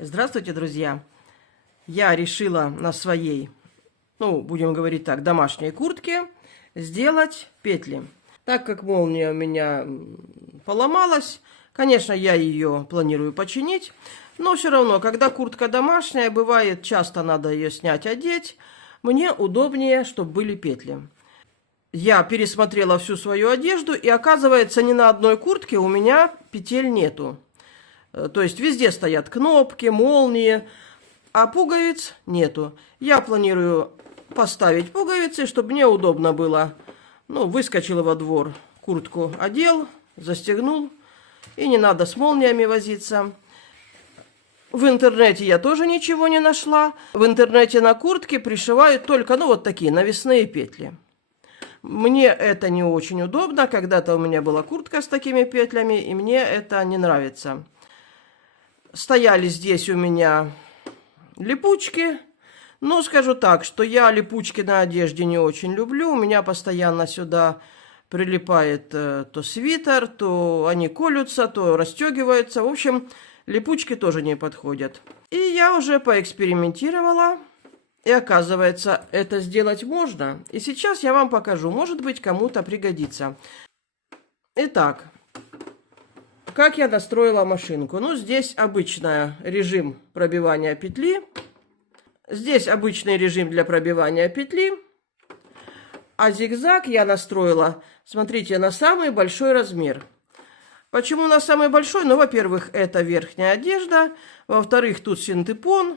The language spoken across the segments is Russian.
Здравствуйте, друзья! Я решила на своей, будем говорить так, домашней куртке сделать петли. Так как молния у меня поломалась, конечно, я ее планирую починить, но все равно, когда куртка домашняя, бывает, часто надо ее снять, одеть, мне удобнее, чтобы были петли. Я пересмотрела всю свою одежду, и оказывается, ни на одной куртке у меня петель нету. То есть везде стоят кнопки, молнии, а пуговиц нету. Я планирую поставить пуговицы, чтобы мне удобно было. Выскочила во двор, куртку одел, застегнул, и не надо с молниями возиться. В интернете я тоже ничего не нашла. В интернете на куртке пришивают только, вот такие навесные петли. Мне это не очень удобно. Когда-то у меня была куртка с такими петлями, и мне это не нравится. Стояли здесь у меня липучки. Но скажу так, что я липучки на одежде не очень люблю. У меня постоянно сюда прилипает то свитер, то они колются, то расстегиваются. В общем, липучки тоже не подходят. И я уже поэкспериментировала. И оказывается, это сделать можно. И сейчас я вам покажу. Может быть, кому-то пригодится. Итак. Как я настроила машинку? Здесь обычный режим пробивания петли. Здесь обычный режим для пробивания петли. А зигзаг я настроила, смотрите, на самый большой размер. Почему на самый большой? Во-первых, это верхняя одежда. Во-вторых, тут синтепон.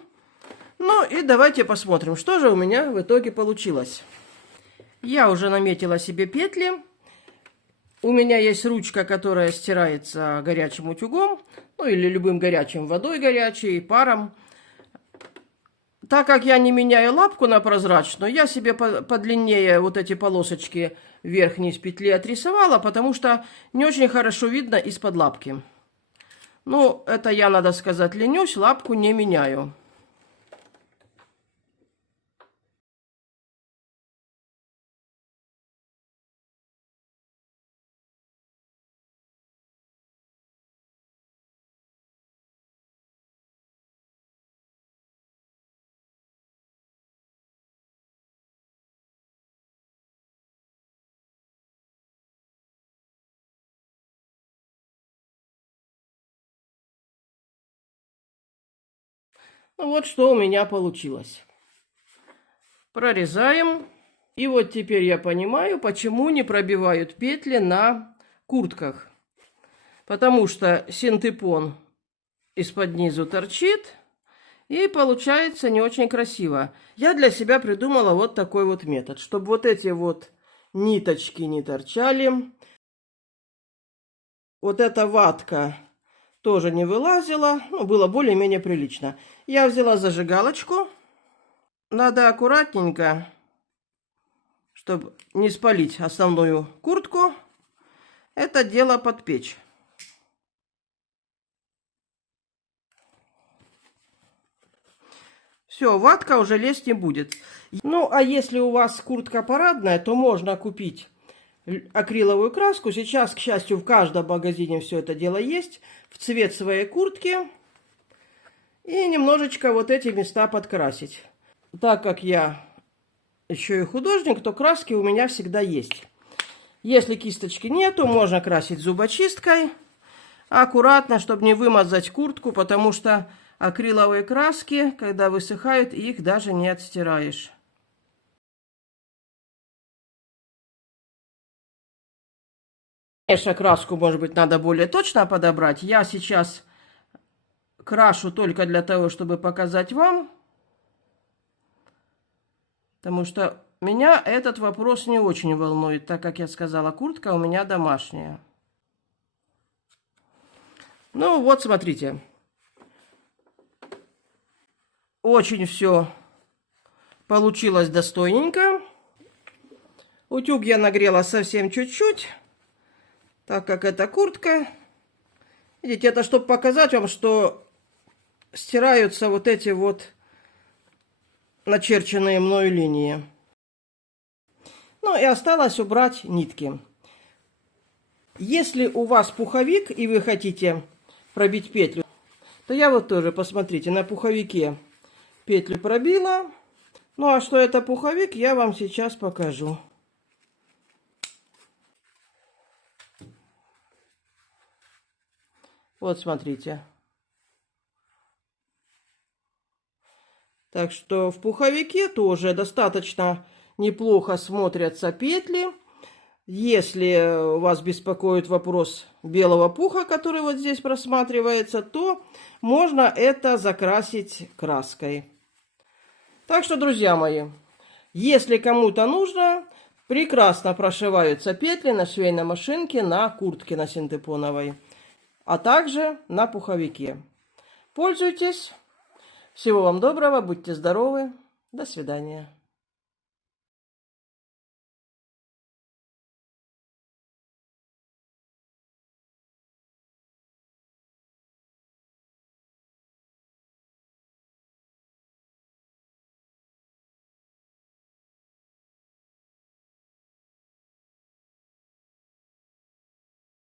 И давайте посмотрим, что же у меня в итоге получилось. Я уже наметила себе петли. У меня есть ручка, которая стирается горячим утюгом, или любым горячим, водой горячей, паром. Так как я не меняю лапку на прозрачную, я себе подлиннее вот эти полосочки верхней с петли отрисовала, потому что не очень хорошо видно из-под лапки. Это я, надо сказать, ленюсь, лапку не меняю. Вот что у меня получилось. Прорезаем. И вот теперь я понимаю, почему не пробивают петли на куртках. Потому что синтепон из-под низу торчит, и получается не очень красиво. Я для себя придумала вот такой вот метод, чтобы вот эти вот ниточки не торчали. Вот эта ватка тоже не вылазила, было более-менее прилично. Я взяла зажигалочку. Надо аккуратненько, чтобы не спалить основную куртку, это дело подпечь. Все, ватка уже лезть не будет. А если у вас куртка парадная, то можно купить акриловую краску. Сейчас, к счастью, в каждом магазине все это дело есть. В цвет своей куртки. И немножечко вот эти места подкрасить. Так как я еще и художник, то краски у меня всегда есть. Если кисточки нету, можно красить зубочисткой. Аккуратно, чтобы не вымазать куртку, потому что акриловые краски, когда высыхают, их даже не отстираешь. Конечно, краску, может быть, надо более точно подобрать. Я сейчас крашу только для того, чтобы показать вам. Потому что меня этот вопрос не очень волнует, так как я сказала, куртка у меня домашняя. Вот, смотрите. Очень все получилось достойненько. Утюг я нагрела совсем чуть-чуть, так как это куртка. Видите, это чтобы показать вам, что стираются вот эти вот начерченные мною линии. И осталось убрать нитки. Если у вас пуховик и вы хотите пробить петлю, то я вот тоже, посмотрите, на пуховике петлю пробила. Ну, а что это пуховик, я вам сейчас покажу. Вот, смотрите. Так что в пуховике тоже достаточно неплохо смотрятся петли. Если вас беспокоит вопрос белого пуха, который вот здесь просматривается, то можно это закрасить краской. Так что, друзья мои, если кому-то нужно, прекрасно прошиваются петли на швейной машинке на куртке на синтепоновой, а также на пуховике. Пользуйтесь. Всего вам доброго, будьте здоровы. До свидания.